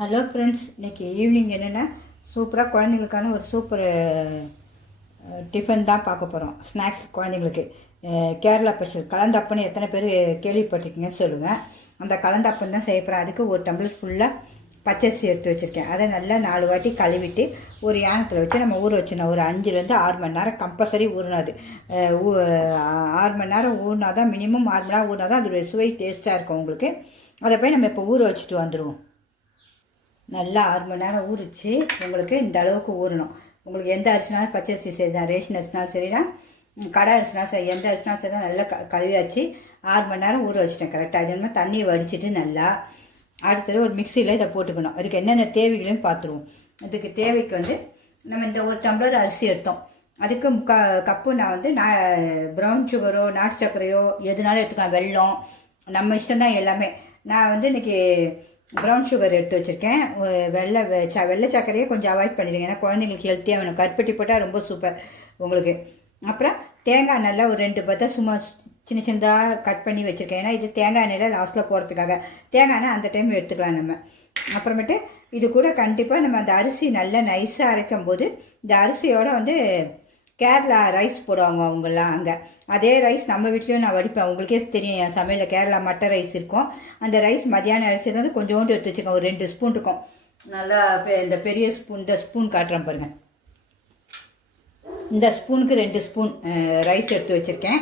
Hello friends, இன்றைக்கி evening என்னென்னா சூப்பராக குழந்தைங்களுக்கான ஒரு சூப்பர் டிஃபன் தான் பார்க்க போகிறோம். ஸ்நாக்ஸ் குழந்தைங்களுக்கு கேரளா ஸ்பெஷல் கலந்தப்பன்னு எத்தனை பேர் கேள்விப்பட்டிருக்கீங்கன்னு சொல்லுங்கள். அந்த கலந்தப்பன் தான் செய்ய போகிறேன். அதுக்கு ஒரு டம்ளர் ஃபுல்லாக பச்சரிசி எடுத்து வச்சுருக்கேன். அதை நல்லா 4 வாட்டி கழுவிட்டு ஒரு யானத்தில் வச்சு நம்ம ஊற வச்சிடணும். ஒரு 5லேருந்து 6 மணி நேரம் கம்பல்சரி ஊறினாது. 6 மணி நேரம் ஊறினா தான், மினிமம் 6 மணி நேரம் ஊறினா தான் அதோடைய சுவை டேஸ்ட்டாக இருக்கும் உங்களுக்கு. அதை போய் நம்ம இப்போ ஊற வச்சுட்டு வந்துடுவோம். நல்லா 6 மணி நேரம் ஊறிச்சு. உங்களுக்கு இந்த அளவுக்கு ஊறணும். உங்களுக்கு எந்த அரிசினாலும் பச்சரிசி சரிதான், ரேஷன் அரிசினாலும் சரிதான், கடை அரிசினாலும் சரி, எந்த அரிசினாலும் சரி தான். நல்லா கழுவியாச்சு. 6 மணி நேரம் ஊற வச்சுட்டேன் கரெக்டாக. அது என்ன தண்ணியை வடிச்சிட்டு நல்லா அடுத்தது ஒரு மிக்சியில் இதை போட்டுக்கணும். அதுக்கு என்னென்ன தேவைகளையும் பார்த்துருவோம். இதுக்கு தேவைக்கு வந்து நம்ம இந்த ஒரு டம்ளர் அரிசி எடுத்தோம். அதுக்கு கப்பு நான் ப்ரௌன் சுகரோ நாட்டு சர்க்கரையோ எதுனாலும் எடுத்துக்கலாம். வெல்லம் நம்ம இஷ்டம்தான் எல்லாமே. நான் இன்றைக்கி ப்ரௌன் சுகர் எடுத்து வச்சுருக்கேன். வெள்ளை சர்க்கரையை கொஞ்சம் அவாய்ட் பண்ணிடுங்க, ஏன்னா குழந்தைங்களுக்கு ஹெல்த்தியாக வேணும். கருப்பட்டி போட்டால் ரொம்ப சூப்பர் உங்களுக்கு. அப்புறம் தேங்காய் நல்லா ஒரு 2 பத்தை சும்மா சின்ன சின்னதாக கட் பண்ணி வச்சுருக்கேன். ஏன்னா இது தேங்காய் எண்ணெயில் லாஸ்ட்டில் போகிறதுக்காக. தேங்காய் எண்ணெய் அந்த டைம் எடுத்துக்கலாம் நம்ம. அப்புறமேட்டு இது கூட கண்டிப்பாக நம்ம அந்த அரிசி நல்லா நைஸாக அரைக்கும் போது இந்த அரிசியோடு கேரளா ரைஸ் போடுவாங்க அவங்கெல்லாம் அங்கே. அதே ரைஸ் நம்ம வீட்லேயும் நான் வடிப்பேன். உங்களுக்கே தெரியும், என் சமையலில் கேரளா மட்டை ரைஸ் இருக்கும். அந்த ரைஸ் மதியானம் அரிசி கொஞ்சோண்டு எடுத்து வச்சுக்கோங்க. ஒரு 2 ஸ்பூன் இருக்கும். நல்லா இந்த பெரிய ஸ்பூன், இந்த ஸ்பூன் காட்டுறேன் பாருங்கள். இந்த ஸ்பூனுக்கு 2 ஸ்பூன் ரைஸ் எடுத்து வச்சுருக்கேன்.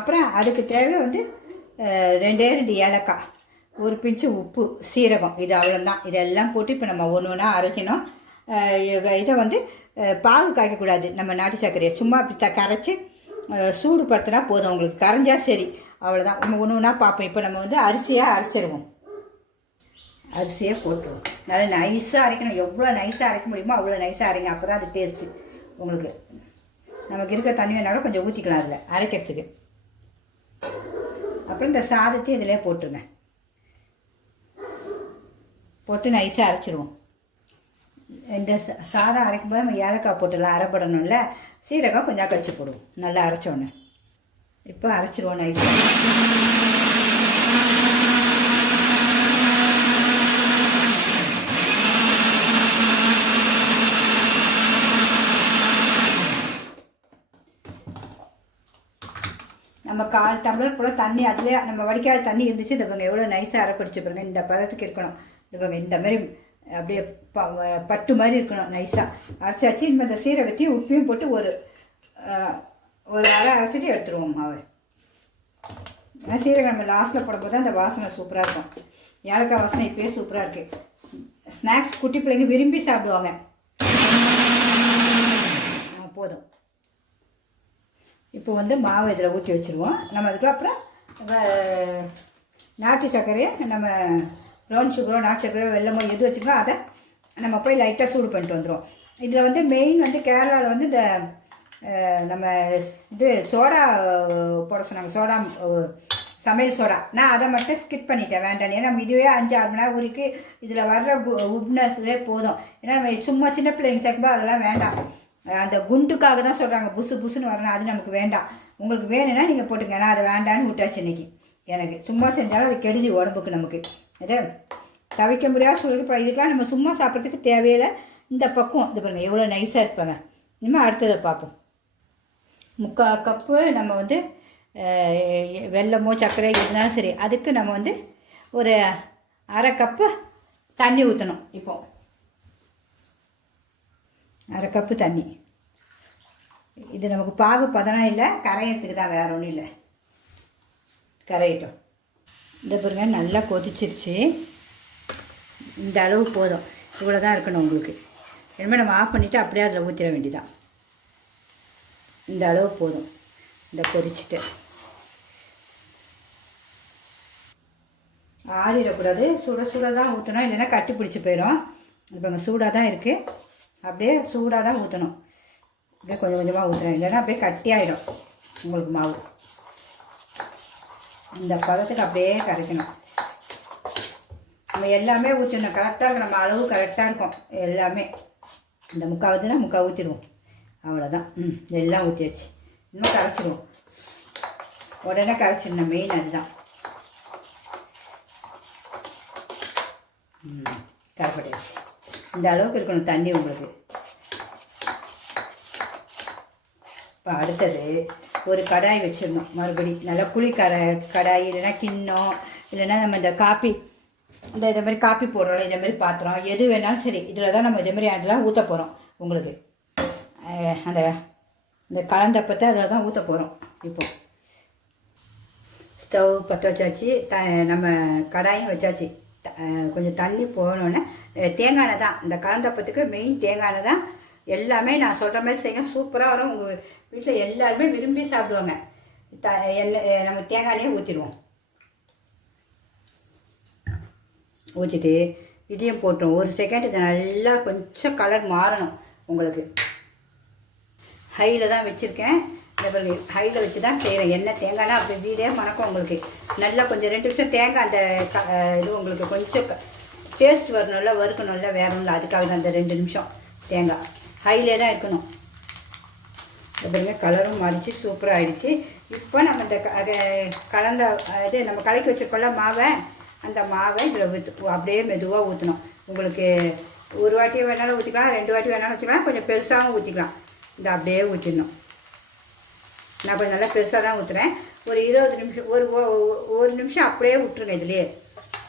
அப்புறம் அதுக்கு தேவை 2 ஏலக்காய், ஒரு பிஞ்சு உப்பு, சீரகம், இது அவ்வளோதான். இதெல்லாம் போட்டு இப்போ நம்ம ஒன்று ஒன்றா அரைக்கணும். இதை பாகு காய்க்கக்கூடாது. நம்ம நாட்டு சர்க்கரையை சும்மா அப்படி கரைச்சி சூடு படுத்தினா போதும். உங்களுக்கு கரைஞ்சா சரி, அவ்வளோதான். நம்ம ஒன்று ஒன்றா பார்ப்போம். இப்போ நம்ம அரிசியாக அரைச்சிடுவோம். அரிசியாக போட்டுருவோம். நல்லா நைஸாக அரைக்கணும். எவ்வளோ நைஸாக அரைக்க முடியுமோ அவ்வளோ நைஸாக அரைங்க. அப்போ தான் அது டேஸ்ட்டு உங்களுக்கு. நமக்கு இருக்கிற தண்ணி வேணாலும் கொஞ்சம் ஊற்றிக்கலாம் அதில் அரைக்கிறதுக்கு. அப்புறம் இந்த சாதத்தையும் இதிலே போட்டுருங்க. போட்டு நைஸாக அரைச்சிடுவோம். இந்த சாதம் அரைக்கும்போது நம்ம ஏலக்காய் போட்டுடலாம். அரைப்படணும்ல. சீரகம் கொஞ்சம் கழிச்சு போடுவோம். நல்லா அரைச்சோன்னு இப்போ அரைச்சிடுவோம் நைஸாக. நம்ம 1/4 டம்ளர் கூட தண்ணி அதிலே நம்ம வடிக்காத தண்ணி இருந்துச்சு. இந்த பாருங்க எவ்வளோ நைஸாக அரைப்பிடிச்சு பாருங்க. இந்த பதத்துக்கு இருக்கணும். இது பாருங்க இந்த மாதிரி அப்படியே பட்டு மாதிரி இருக்கணும். நைஸாக அரைச்சாச்சு. இந்த சீரகத்தையும் உப்பையும் போட்டு ஒரு அரை அரைச்சிட்டு எடுத்துருவோம் மாவை. ஏன்னா சீரகம் நம்ம லாஸ்ட்டில் போடும்போது அந்த வாசனை சூப்பராக இருக்கும். ஏலக்காய் வாசனை இப்போயே சூப்பராக இருக்குது. ஸ்நாக்ஸ் குட்டி பிள்ளைங்க விரும்பி சாப்பிடுவாங்க. போதும். இப்போ மாவை இதில் ஊற்றி வச்சுருவோம். நம்ம அதுக்கப்புறம் நாட்டு சர்க்கரையை நம்ம ப்ரௌன் சுகரோ நாட்டு சர்க்கரையோ வெல்லமோ எது வச்சுக்கலாம், அதை நம்ம போய் லைட்டாக சூடு பண்ணிட்டு வந்துடும். இதில் மெயின் கேரளாவில் இந்த நம்ம சோடா போட சொன்னாங்க. சோடா, சமையல் சோடா. நான் அதை மட்டும் ஸ்கிப் பண்ணிட்டேன், வேண்டாம். ஏன்னா நம்ம இதுவே 5-6 மணி நேரம் ஊறிக்கு இதில் வர்ற உட்னஸ்ஸே போதும். ஏன்னா நம்ம சும்மா சின்ன பிள்ளைங்க சேர்க்கும்போது அதெல்லாம் வேண்டாம். அந்த குண்டுக்காக தான் சொல்கிறாங்க, புசு புசுன்னு வரணும். அது நமக்கு வேண்டாம். உங்களுக்கு வேணும்னா நீங்கள் போட்டுங்க. நான் அதை வேண்டான்னு விட்டாச்சு இன்றைக்கி. எனக்கு சும்மா செஞ்சாலும் அது கெடுதி உடம்புக்கு. நமக்கு அது தவிக்க முடியாத சூழலுக்கு இதுக்கெலாம் நம்ம சும்மா சாப்பிட்றதுக்கு தேவையில்லை. இந்த பக்கம் இது பாருங்கள் எவ்வளோ நைஸாக இருப்பாங்க. இனிமேல் அடுத்ததை பார்ப்போம். 3/4 கப்பு நம்ம வெல்லமோ சர்க்கரை எதுனாலும் சரி, அதுக்கு நம்ம ஒரு 1/2 கப்பு தண்ணி ஊற்றணும். இப்போ 1/2 கப்பு தண்ணி. இது நமக்கு பாகு பதனம் இல்லை, கரையத்துக்கு தான், வேறு ஒன்றும் இல்லை. கரையிட்டோம். இந்த பாருங்க நல்லா கொதிச்சிருச்சு. இந்த அளவு போதும். இவ்வளோ தான் இருக்கணும் உங்களுக்கு. இனிமேல் நம்ம ஆஃப் பண்ணிவிட்டு அப்படியே அதில் ஊற்றிட வேண்டியதான். இந்த அளவு போதும். இந்த கொதிச்சுட்டு ஆறிடக்கூடாது. சுட தான் ஊற்றணும், இல்லைன்னா கட்டி பிடிச்சி போயிடும். இப்போ சூடாக தான் இருக்குது. அப்படியே சூடாக தான் ஊற்றணும். அப்படியே கொஞ்சம் கொஞ்சமாக ஊற்றணும், இல்லைன்னா அப்படியே கட்டியாயிடும் உங்களுக்கு மாவு. இந்த பதத்துக்கு அப்படியே கரைக்கணும். நம்ம எல்லாமே ஊற்றணும். கரெக்டாக இருக்கும். நம்ம அளவு கரெக்டாக இருக்கும் எல்லாமே. இந்த 3/4 ஊற்றிடுவோம். அவ்வளோதான். எல்லாம் ஊற்றியாச்சு. இன்னும் கரைச்சிடுவோம். உடனே கரைச்சிடணும். மெயின் அதுதான். கரைப்பட்டாச்சு. இந்த அளவுக்கு இருக்கணும் தண்ணி உங்களுக்கு. இப்போ அடுத்தது ஒரு கடாய் வச்சிடணும். மறுபடி நல்லா புளி கடாய் இல்லைன்னா கிண்ணம் இல்லைன்னா நம்ம இந்த காப்பி இதை மாதிரி காப்பி போடுறோம், இதே மாதிரி பாத்திரம் எது வேணாலும் சரி, இதில் தான் நம்ம இதே மாதிரி அதெல்லாம் ஊற்ற போகிறோம். உங்களுக்கு அந்த இந்த கலந்தப்பத்தை அதில் தான் ஊற்ற போகிறோம். இப்போ ஸ்டவ் பற்ற வச்சாச்சு, நம்ம கடாயும் வச்சாச்சு. கொஞ்சம் தண்ணி போனோன்னே தேங்காய் எண்ணெய் தான் இந்த கலந்தப்பத்துக்கு மெயின். தேங்காய் எண்ணெய் தான். எல்லாமே நான் சொல்கிற மாதிரி செய்யுங்க, சூப்பராக வரும். உங்கள் வீட்டில் எல்லாருமே விரும்பி சாப்பிடுவாங்க. எண்ணெய் நம்ம தேங்காய் எண்ணெயே ஊற்றிடுவோம். ஊற்றிட்டு இதையும் போட்டோம். ஒரு செகண்ட் இதை நல்லா கொஞ்சம் கலர் மாறணும் உங்களுக்கு. ஹையில் தான் வச்சுருக்கேன். இந்த ஹையில் வச்சு தான் செய்கிறேன். எண்ணெய் தேங்காய்னா அப்படி வீடே மணக்கும் உங்களுக்கு. நல்லா கொஞ்சம் 2 நிமிஷம் தேங்காய் அந்த இது உங்களுக்கு கொஞ்சம் டேஸ்ட் வரணும்ல, வறுக்கணும்ல, வேறணும்ல, அதுக்காக தான் அந்த 2 நிமிஷம் தேங்காய் ஹையிலே தான் இருக்கணும். பாருங்க கலரும் மாறிச்சு, சூப்பராக ஆயிடுச்சு. இப்போ நம்ம இந்த கலந்த இது நம்ம கலக்கி வச்சுருக்கோம்ல மாவை, அந்த மாவை இதில் அப்படியே மெதுவாக ஊற்றணும். உங்களுக்கு ஒரு வாட்டி வேணாலும் ஊற்றிக்கலாம், 2 வாட்டி வேணாலும் ஊற்றிக்கலாம், கொஞ்சம் பெருசாகவும் ஊற்றிக்கலாம். இந்த அப்படியே ஊற்றிடணும். நான் கொஞ்சம் நல்லா பெருசாக தான் ஊற்றுறேன். ஒரு 20 நிமிஷம் ஒரு நிமிஷம் அப்படியே விட்டுருங்க. இதுலேயே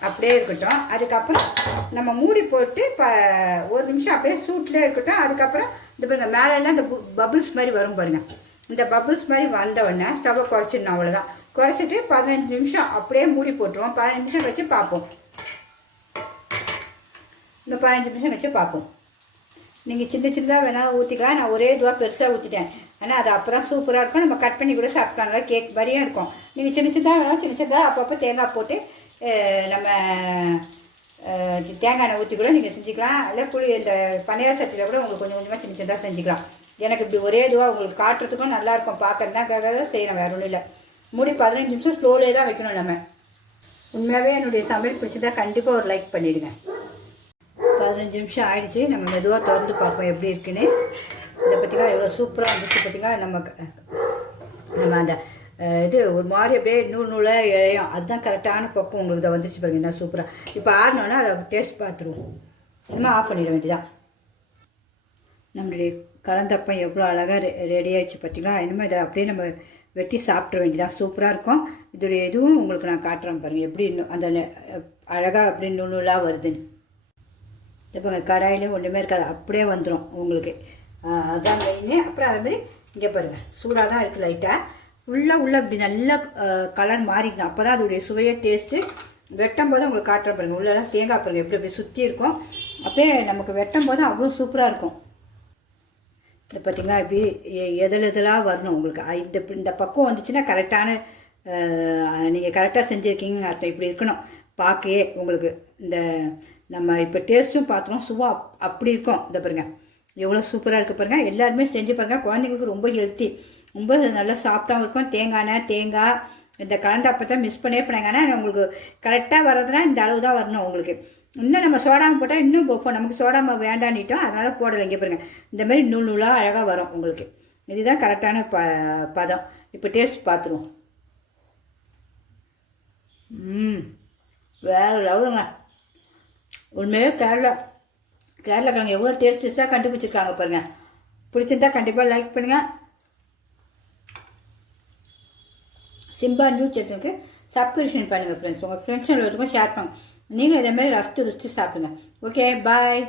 அப்படியே இருக்கட்டும். அதுக்கப்புறம் நம்ம மூடி போட்டு ஒரு நிமிஷம் அப்படியே சூட்லேயே இருக்கட்டும். அதுக்கப்புறம் இந்த பாருங்க மேலெல்லாம் இந்த பபுள்ஸ் மாதிரி வரும் பாருங்கள். இந்த பபுள்ஸ் மாதிரி வந்த உடனே ஸ்டவ்வை குறைச்சிடணும். அவ்வளோதான். குறைச்சிட்டு 15 நிமிஷம் அப்படியே மூடி போட்டுருவோம். 15 நிமிஷம் வச்சு பார்ப்போம். இந்த 15 நிமிஷம் வச்சு பார்ப்போம். நீங்கள் சின்னதாக வேணாலும் ஊற்றிக்கலாம். நான் ஒரே இதுவாக பெருசாக ஊற்றிட்டேன். ஆனால் அது அப்புறம் சூப்பராக இருக்கும். நம்ம கட் பண்ணி கூட சாப்பிட்டாங்களா கேக் மாதிரியும் இருக்கும். நீங்கள் சின்னதாக வேணாலும் சின்னதாக அப்பப்போ தேங்காய் போட்டு நம்ம தேங்காய் எண்ணெய் ஊற்றி கூட நீங்கள் செஞ்சுக்கலாம். இல்லை புளி இந்த பனையார சட்டியில் கூட உங்களுக்கு கொஞ்சம் கொஞ்சமாக சின்னதாக செஞ்சுக்கலாம். எனக்கு இப்படி ஒரே இதுவாக உங்களுக்கு காட்டுறதுக்கும் நல்லாயிருக்கும். பார்க்கறதுக்காக செய்கிறேன், வேறு ஒன்றும் இல்லை. மூடி 15 நிமிஷம் ஸ்லோலே தான் வைக்கணும். நம்ம உண்மையாகவே என்னுடைய சமையல் பிடிச்சதா கண்டிப்பாக ஒரு லைக் பண்ணிவிடுங்க. 15 நிமிஷம் ஆயிடுச்சு. நம்ம மெதுவாக திறந்து பார்ப்போம் எப்படி இருக்குன்னு. இதை பார்த்திங்கன்னா எவ்வளோ சூப்பராக வந்துச்சு பார்த்திங்கன்னா. நம்ம அந்த இது ஒரு மாதிரி அப்படியே நூலாக இழையும். அதுதான் கரெக்டான பக்கம் உங்களுக்கு இதை வந்துச்சு பாருங்க. என்ன சூப்பராக. இப்போ ஆறினோன்னா அதை டேஸ்ட் பார்த்துருவோம். இனிமேல் ஆஃப் பண்ணிட வேண்டியதான். நம்மளுடைய கலந்தப்பம் எவ்வளோ அழகாக ரெடி ஆகிடுச்சு பார்த்திங்களா. இனிமேல் இதை அப்படியே நம்ம வெட்டி சாப்பிட்ற வேண்டியதான். சூப்பராக இருக்கும். இதோடைய இதுவும் உங்களுக்கு நான் காட்டுறேன் பாருங்கள் எப்படி அந்த அழகாக அப்படியே நூலாக வருதுன்னு. இப்போ கடாயிலே ஒன்றுமே இருக்காது, அப்படியே வந்துடும் உங்களுக்கு. அதுதான் மெயின். அப்புறம் அதுமாதிரி இங்கே பாருங்கள் சூடாக தான் இருக்குது. லைட்டாக உள்ளே இப்படி நல்லா கலர் மாறிக்கணும். அப்போ தான் அதோடைய சுவையை டேஸ்ட்டு. வெட்டும் போது உங்களுக்கு காட்டுற பாருங்கள். உள்ளெல்லாம் தேங்காய் பாருங்கள் எப்படி எப்படி சுற்றி இருக்கும். அப்படியே நமக்கு வெட்டும் போது அவ்வளோ சூப்பராக இருக்கும். இது பார்த்திங்கன்னா இப்படி எதெல்லாம் வரணும் உங்களுக்கு. இந்த பக்கம் வந்துச்சுன்னா கரெக்டான நீங்கள் கரெக்டாக செஞ்சுருக்கீங்கன்னு அர்த்தம். இப்படி இருக்கணும் பார்க்கவே உங்களுக்கு. இந்த நம்ம இப்போ டேஸ்ட்டும் பார்த்துறோம், சுவா அப்படி இருக்கும். இந்த பாருங்கள் எவ்வளோ சூப்பராக இருக்குது பாருங்கள். எல்லாருமே செஞ்சு பாருங்கள். குழந்தைங்களுக்கு ரொம்ப ஹெல்த்தி, ரொம்ப நல்லா சாஃப்டாகவும் இருக்கும். தேங்காய் இந்த கலந்தப்பத்தை மிஸ் பண்ணவே போனாங்க. ஆனால் உங்களுக்கு கரெக்டாக வர்றதுனா இந்த அளவு தான் வரணும் உங்களுக்கு. இன்னும் நம்ம சோடாமல் போட்டால் இன்னும் போப்போம். நமக்கு சோடா வேண்டான்னிட்டோம், அதனால் போடலை. இங்கே பாருங்கள் இந்த மாதிரி நூலாக அழகாக வரும் உங்களுக்கு. இதுதான் கரெக்டான பதம். இப்போ டேஸ்ட் பார்த்துருவோம். வேறு லெவலுங்க. உண்மையே கேரளா கிழங்கு எவ்வளோ டேஸ்டாக கண்டுபிடிச்சிருக்காங்க பாருங்கள். பிடிச்சிருந்தா கண்டிப்பாக லைக் பண்ணுங்கள். சிம்பா நியூஸ் சேனலுக்கு சப்ஸ்கிரிப்ஷன் பண்ணுங்கள் ஃப்ரெண்ட்ஸ். உங்கள் ஃப்ரெண்ட்ஸ் எல்லாத்துக்கும் ஷேர் பண்ணுங்கள். நீங்களும் இதேமாதிரி ரசித்து ருசித்து சாப்பிடுங்க. Okay bye.